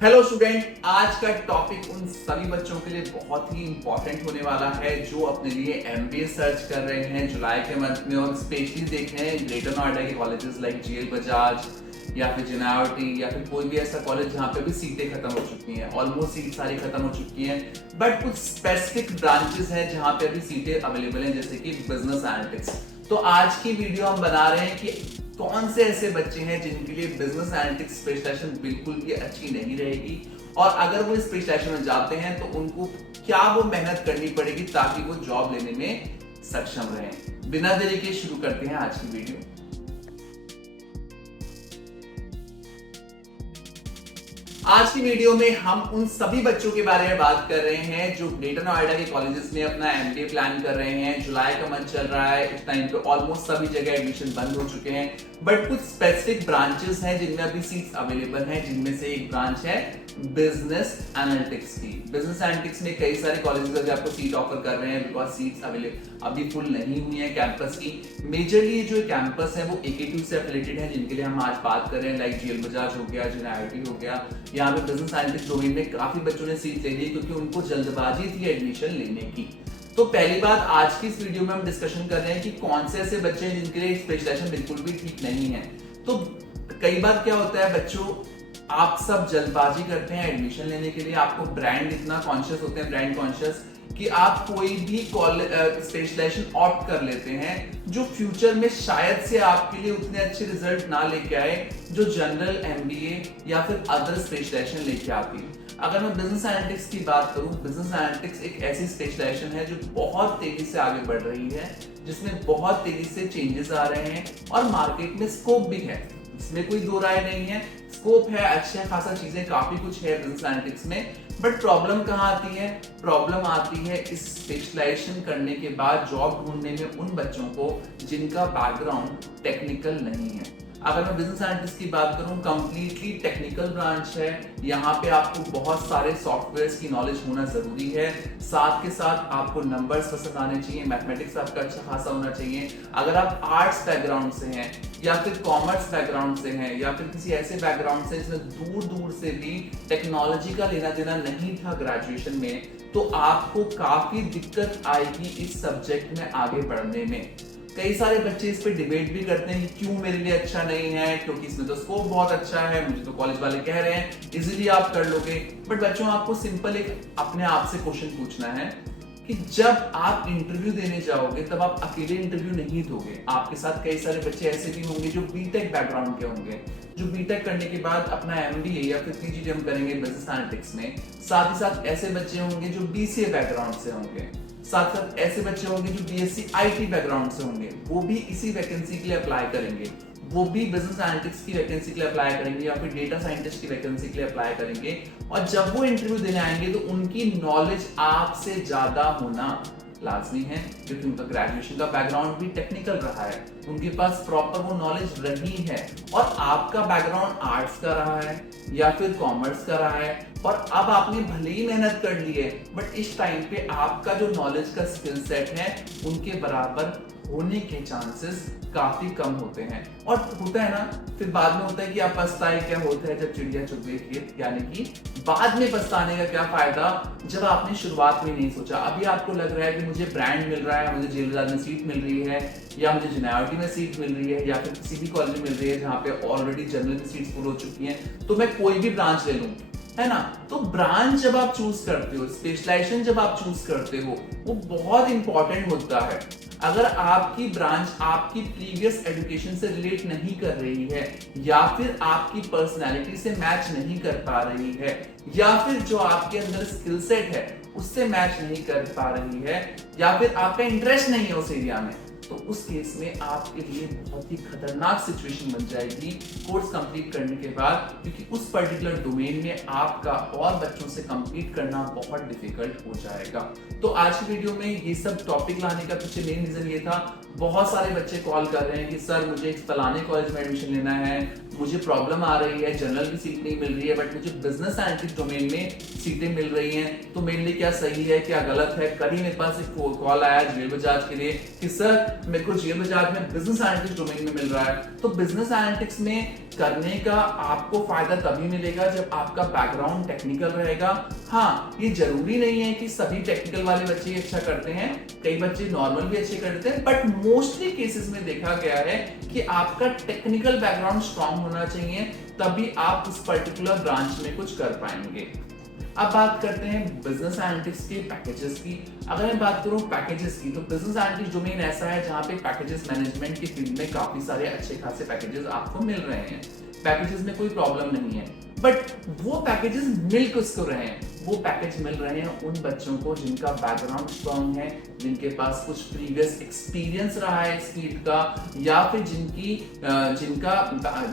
Hello student, आज का topic उन सभी बच्चों के लिए बहुत ही इंपॉर्टेंट होने वाला है जो अपने लिए एमबीए सर्च कर रहे हैं जुलाई के मंथ में और स्पेशली देख रहे हैं ग्रेटर नोएडा के कॉलेजेस लाइक जीएल बजाज या फिर जेनावटी या फिर कोई भी ऐसा कॉलेज जहाँ पे भी सीटें खत्म हो चुकी हैं। ऑलमोस्ट सीट सारी खत्म हो चुकी हैं, बट कुछ स्पेसिफिक ब्रांचेस हैं जहाँ पे अभी सीटें अवेलेबल हैं, जैसे कि बिजनेस एनालिटिक्स। तो आज की वीडियो हम बना रहे हैं कि कौन से ऐसे बच्चे हैं जिनके लिए बिजनेस एनालिटिक्स स्पेशलाइजेशन बिल्कुल भी अच्छी नहीं रहेगी, और अगर वो इस स्पेशलाइजेशन में जाते हैं तो उनको क्या वो मेहनत करनी पड़ेगी ताकि वो जॉब लेने में सक्षम रहें। बिना देरी के शुरू करते हैं आज की वीडियो। आज की वीडियो में हम उन सभी बच्चों के बारे में बात कर रहे हैं जो ग्रेटर नोएडा के कॉलेजेस में अपना एमबीए प्लान कर रहे हैं। जुलाई का मंथ चल रहा है, इस टाइम पे ऑलमोस्ट सभी जगह एडमिशन बंद हो चुके हैं, बट कुछ स्पेसिफिक ब्रांचेस हैं जिनमें अभी सीट्स अवेलेबल हैं, जिनमें से एक ब्रांच है बिजनेस एनालिटिक्स की। बिजनेस एनालिटिक्स में कई सारे कॉलेजेस अभी आपको सीट ऑफर कर रहे हैं बिकॉज सीट्स अवेलेबल अभी फुल नहीं हुई है कैंपस की। मेजरली जो कैंपस है वो AKTU से एफिलेटेड है, जिनके लिए हम आज बात कर रहे हैं, लाइक जीएल बजाज हो गया, जेनावटी हो गया। यहाँ पे बिजनेस एनालिटिक्स डोमेन में काफी बच्चों ने सीट ले ली क्योंकि उनको जल्दबाजी थी एडमिशन लेने की। तो पहली बात, आज की इस वीडियो में हम डिस्कशन कर रहे हैं कि कौन से ऐसे बच्चे हैं जिनके लिए स्पेशलाइजेशन बिल्कुल भी ठीक नहीं है। तो कई बार क्या होता है बच्चों, आप सब जल्दबाजी करते हैं एडमिशन लेने के लिए, आपको ब्रांड इतना कॉन्शियस होते हैं, ब्रांड कॉन्शियस, कि आप कोई भी स्पेशलाइजेशन ऑप्ट कर लेते हैं जो फ्यूचर में शायद से आपके लिए उतने अच्छे रिजल्ट ना लेके आए जो जनरल एमबीए या फिर अदर स्पेशलाइजेशन लेके आती है। अगर मैं बिजनेस एनालिटिक्स की बात करूं, बिजनेस एनालिटिक्स एक ऐसी स्पेशलाइजेशन है जो बहुत तेजी से आगे बढ़ रही है, जिसमें बहुत तेजी से चेंजेस आ रहे हैं और मार्केट में स्कोप भी है, इसमें कोई दो राय नहीं है। स्कोप है, अच्छा खासा चीजें काफी कुछ है बिजनेस एनालिटिक्स में, बट प्रॉब्लम कहाँ आती है? प्रॉब्लम आती है इस स्पेशलाइजेशन करने के बाद जॉब ढूंढने में उन बच्चों को जिनका बैकग्राउंड टेक्निकल नहीं है। अगर मैं बिजनेस एनालिटिक्स की बात करूं, कंप्लीटली टेक्निकल ब्रांच है, यहाँ पे आपको बहुत सारे सॉफ्टवेयर्स की नॉलेज होना जरूरी है, साथ के साथ आपको नंबर्स पसंद आने चाहिए, मैथमेटिक्स आपका अच्छा खासा होना चाहिए। अगर आप आर्ट्स बैकग्राउंड से हैं या फिर कॉमर्स बैकग्राउंड से हैं या फिर किसी ऐसे बैकग्राउंड से जिसमें दूर दूर से भी टेक्नोलॉजी का लेना देना नहीं था ग्रेजुएशन में, तो आपको काफी दिक्कत आएगी इस सब्जेक्ट में आगे बढ़ने में। कई सारे बच्चे इस पे डिबेट भी करते हैं कि क्यों मेरे लिए अच्छा नहीं है, क्योंकि इसमें तो स्कोप बहुत अच्छा है, मुझे तो कॉलेज वाले कह रहे हैं इजीली आप कर लोगे। बट बच्चों, आपको सिंपल एक अपने आप से क्वेश्चन पूछना है कि जब आप इंटरव्यू देने जाओगे तब आप अकेले इंटरव्यू नहीं दोगे, आपके साथ कई सारे बच्चे ऐसे भी होंगे जो बीटेक बैकग्राउंड के होंगे, जो बीटेक करने के बाद अपना एमबीए या फिर पीजीडीएम करेंगे बिजनेस एनालिटिक्स में। साथ ही साथ ऐसे बच्चे होंगे जो बीसीए बैकग्राउंड से होंगे, साथ साथ ऐसे बच्चे होंगे जो बीएससी आईटी बैकग्राउंड से होंगे, वो भी इसी वैकेंसी के लिए अप्लाई करेंगे, वो भी बिजनेस एनालिटिक्स की वैकेंसी के लिए अप्लाई करेंगे या फिर डेटा साइंटिस्ट की वैकेंसी के लिए अप्लाई करेंगे। और जब वो इंटरव्यू देने आएंगे तो उनकी नॉलेज आपसे ज्यादा होना लाजमी है, क्योंकि उनका ग्रेजुएशन का बैकग्राउंड भी टेक्निकल रहा है, उनके पास प्रॉपर वो नॉलेज रही है। और आपका बैकग्राउंड आर्ट्स का रहा है या फिर कॉमर्स का रहा है, और अब आपने भले ही मेहनत कर ली है, बट इस टाइम पे आपका जो नॉलेज का स्किल सेट है उनके बराबर होने के चांसेस काफी कम होते हैं। और होता है ना, फिर बाद में होता है कि आप पछताए, क्या होता है जब चिड़िया चुग गई खेत, यानी कि बाद में पछताने का क्या फायदा जब आपने शुरुआत में नहीं सोचा। अभी आपको लग रहा है कि मुझे ब्रांड मिल रहा है, मुझे जेल में सीट मिल रही है, या मुझे जेनावटी में सीट मिल रही है, या फिर किसी भी कॉलेज में मिल रही है जहाँ पे ऑलरेडी जनरल की सीट्स फुल हो चुकी हैं, तो मैं कोई भी ब्रांच ले लूं, है ना। तो ब्रांच जब आप चूज करते हो, स्पेशलाइजेशन जब आप चूज करते हो, वो बहुत इंपॉर्टेंट मुद्दा है। अगर आपकी ब्रांच आपकी प्रीवियस एजुकेशन से रिलेट नहीं कर रही है, या फिर आपकी पर्सनैलिटी से मैच नहीं कर पा रही है, या फिर जो आपके अंदर स्किल सेट है उससे मैच नहीं कर पा रही है, या फिर आपका इंटरेस्ट नहीं है उस एरिया में, तो उस केस में आपके लिए बहुत ही खतरनाक सिचुएशन बन जाएगी कोर्स कंप्लीट करने के बाद, क्योंकि उस पर्टिकुलर डोमेन में आपका और बच्चों से कंपीट करना बहुत डिफिकल्ट हो जाएगा। तो आज की वीडियो में ये सब टॉपिक लाने का पीछे मेन रीजन ये था, बहुत सारे बच्चे कॉल कर रहे हैं कि सर मुझे एक फलाने कॉलेज में एडमिशन लेना है, मुझे प्रॉब्लम आ रही है, जनरल की सीट नहीं मिल रही है, बट मुझे बिजनेस एनालिटिक्स डोमेन में सीटें मिल रही हैं, तो मेरे लिए क्या सही है क्या गलत है। कल ही मेरे पास एक कॉल आया जेल बजाज के लिए कि सर मेरे को जेल बजाज में बिजनेस एनालिटिक्स डोमेन में मिल रहा है। तो बिजनेस एनालिटिक्स में करने का आपको फायदा तभी मिलेगा जब आपका बैकग्राउंड टेक्निकल रहेगा। हाँ, ये जरूरी नहीं है कि सभी टेक्निकल वाले बच्चे अच्छा करते हैं, कई बच्चे नॉर्मल भी अच्छे करते हैं, बट मोस्टली केसेस में देखा गया है कि आपका टेक्निकल बैकग्राउंड स्ट्रांग होना चाहिए, तभी आप उस पर्टिकुलर ब्रांच में कुछ कर पाएंगे। अब बात करते हैं बिजनेस एनालिटिक्स के पैकेजेस की। अगर मैं बात करूं पैकेजेस की, तो बिजनेस एनालिटिक्स डोमेन ऐसा है जहां पे पैकेजेस मैनेजमेंट की फील्ड में काफी सारे अच्छे खासे पैकेजेस आपको मिल रहे हैं। पैकेजेस में कोई प्रॉब्लम नहीं है, बट वो पैकेजेस मिल किसको रहे हैं? वो पैकेज मिल रहे हैं उन बच्चों को जिनका बैकग्राउंड स्ट्रॉन्ग है, जिनके पास कुछ प्रीवियस एक्सपीरियंस रहा है इस फील्ड का, या फिर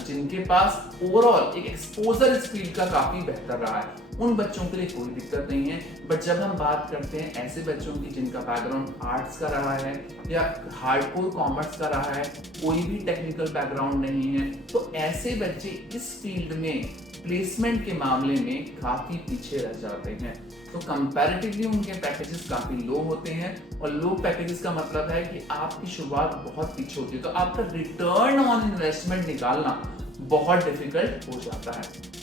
जिनके पास ओवरऑल एक एक्सपोजर इस फील्ड का काफी बेहतर रहा है। उन बच्चों के लिए कोई दिक्कत नहीं है। बट जब हम बात करते हैं ऐसे बच्चों की जिनका बैकग्राउंड आर्ट्स का रहा है या हार्डकोर कॉमर्स का रहा है, कोई भी टेक्निकल बैकग्राउंड नहीं है, तो ऐसे बच्चे इस फील्ड में प्लेसमेंट के मामले में काफी पीछे रह जाते हैं। तो कंपैरेटिवली उनके पैकेजेस काफी लो होते हैं, और लो पैकेजेस का मतलब है कि आपकी शुरुआत बहुत पीछे होती है, तो आपका रिटर्न ऑन इन्वेस्टमेंट निकालना बहुत डिफिकल्ट हो जाता है।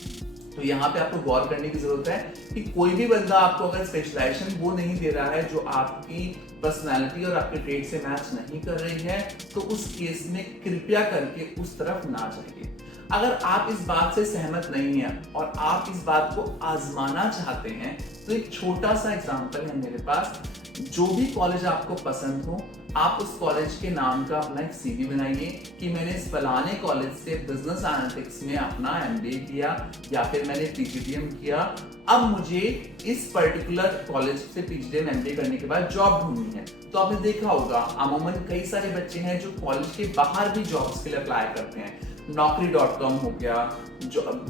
तो यहाँ पे आपको गौर करने की जरूरत है कि कोई भी बंदा आपको अगर स्पेशलाइजेशन वो नहीं दे रहा है जो आपकी पर्सनालिटी और आपके ट्रेड से मैच नहीं कर रही है, तो उस केस में कृपया करके उस तरफ ना जाइए। अगर आप इस बात से सहमत नहीं हैं और आप इस बात को आजमाना चाहते हैं, तो एक छोटा सा एग्जांपल है मेरे पास। जो भी कॉलेज आपको पसंद हो, आप उस कॉलेज के नाम का अपना एक सीवी बनाइए कि मैंने इस फलाने कॉलेज से बिजनेस एनालिटिक्स में अपना एमबीए किया या फिर मैंने पीजीडीएम किया। अब मुझे इस पर्टिकुलर कॉलेज से पीजीडीएम एमबीए करने के बाद जॉब ढूंढनी है। तो आपने देखा होगा अमूमन कई सारे बच्चे हैं जो कॉलेज के बाहर भी जॉब्स के लिए अप्लाई करते हैं। Naukri.com हो गया,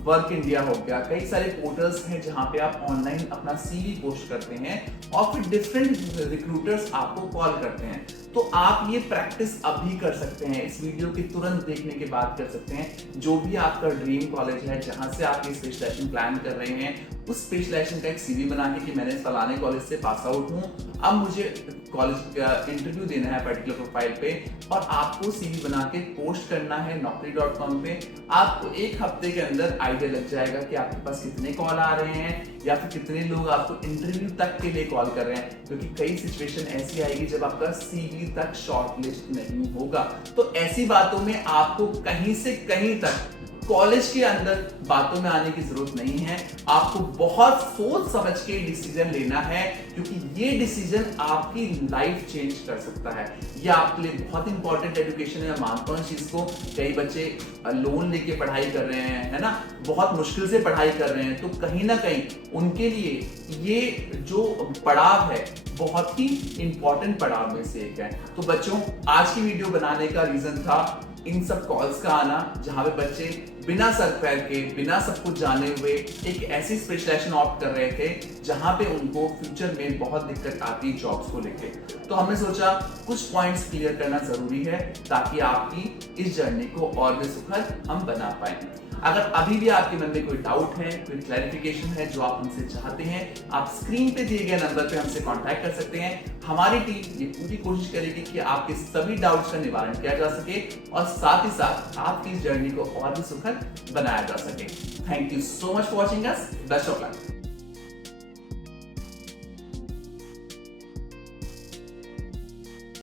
वर्क इंडिया हो गया, कई सारे पोर्टल्स हैं जहां पे आप ऑनलाइन अपना सीवी पोस्ट करते हैं और फिर डिफरेंट रिक्रूटर्स आपको कॉल करते हैं। तो आप ये प्रैक्टिस अभी कर सकते हैं, इस वीडियो के तुरंत देखने के बाद कर सकते हैं। जो भी आपका ड्रीम कॉलेज है जहां से आप ये स्पेशलाइजेशन प्लान कर रहे हैं, उस स्पेशलाइजेशन का एक सीवी बना के कि मैंने फलाने कॉलेज से पास आउट हूं, अब मुझे कॉलेज का इंटरव्यू देना है पर्टिकुलर प्रोफाइल पे, और आपको सीवी बना के पोस्ट करना है Naukri.com पे। आपको एक हफ्ते के अंदर आइडिया लग जाएगा कि आपके पास कितने कॉल आ रहे हैं या फिर कितने लोग आपको इंटरव्यू तक के लिए कॉल कर रहे हैं, क्योंकि कई सिचुएशन ऐसी आएगी जब आपका सीवी तक शॉर्टलिस्ट नहीं होगा। तो ऐसी बातों में आपको कहीं से कहीं तक कॉलेज के अंदर बातों में आने की जरूरत नहीं है। आपको बहुत सोच समझ के डिसीजन लेना है, क्योंकि ये डिसीजन आपकी लाइफ चेंज कर सकता है। ये आपके लिए बहुत इंपॉर्टेंट एजुकेशन है, मैं मानता हूं इस चीज को। कई बच्चे लोन लेके पढ़ाई कर रहे हैं, है ना, बहुत मुश्किल से पढ़ाई कर रहे हैं, तो कहीं ना कहीं उनके लिए ये जो पड़ाव है बहुत ही इंपॉर्टेंट पड़ाव में से एक है। तो बच्चों, आज की वीडियो बनाने का रीजन था इन सब कॉल्स का आना, जहां पे बच्चे बिना सर पैर के, बिना सब कुछ जाने हुए एक ऐसी स्पेशलाइजेशन ऑप्ट कर रहे थे जहां पे उनको फ्यूचर में बहुत दिक्कत आती जॉब्स को लेके। तो हमने सोचा कुछ पॉइंट्स क्लियर करना जरूरी है ताकि आपकी इस जर्नी को और भी सुखद हम बना पाए। अगर अभी भी आपके मन में कोई डाउट है, कोई क्लैरिफिकेशन है जो आप हमसे चाहते हैं, आप स्क्रीन पे दिए गए नंबर पे हमसे कांटेक्ट कर सकते हैं। हमारी टीम ये पूरी कोशिश करेगी कि आपके सभी डाउट्स का निवारण किया जा सके और साथ ही साथ आपकी इस जर्नी को और भी सुखद बनाया जा सके। Thank you so much for watching us. Best of luck.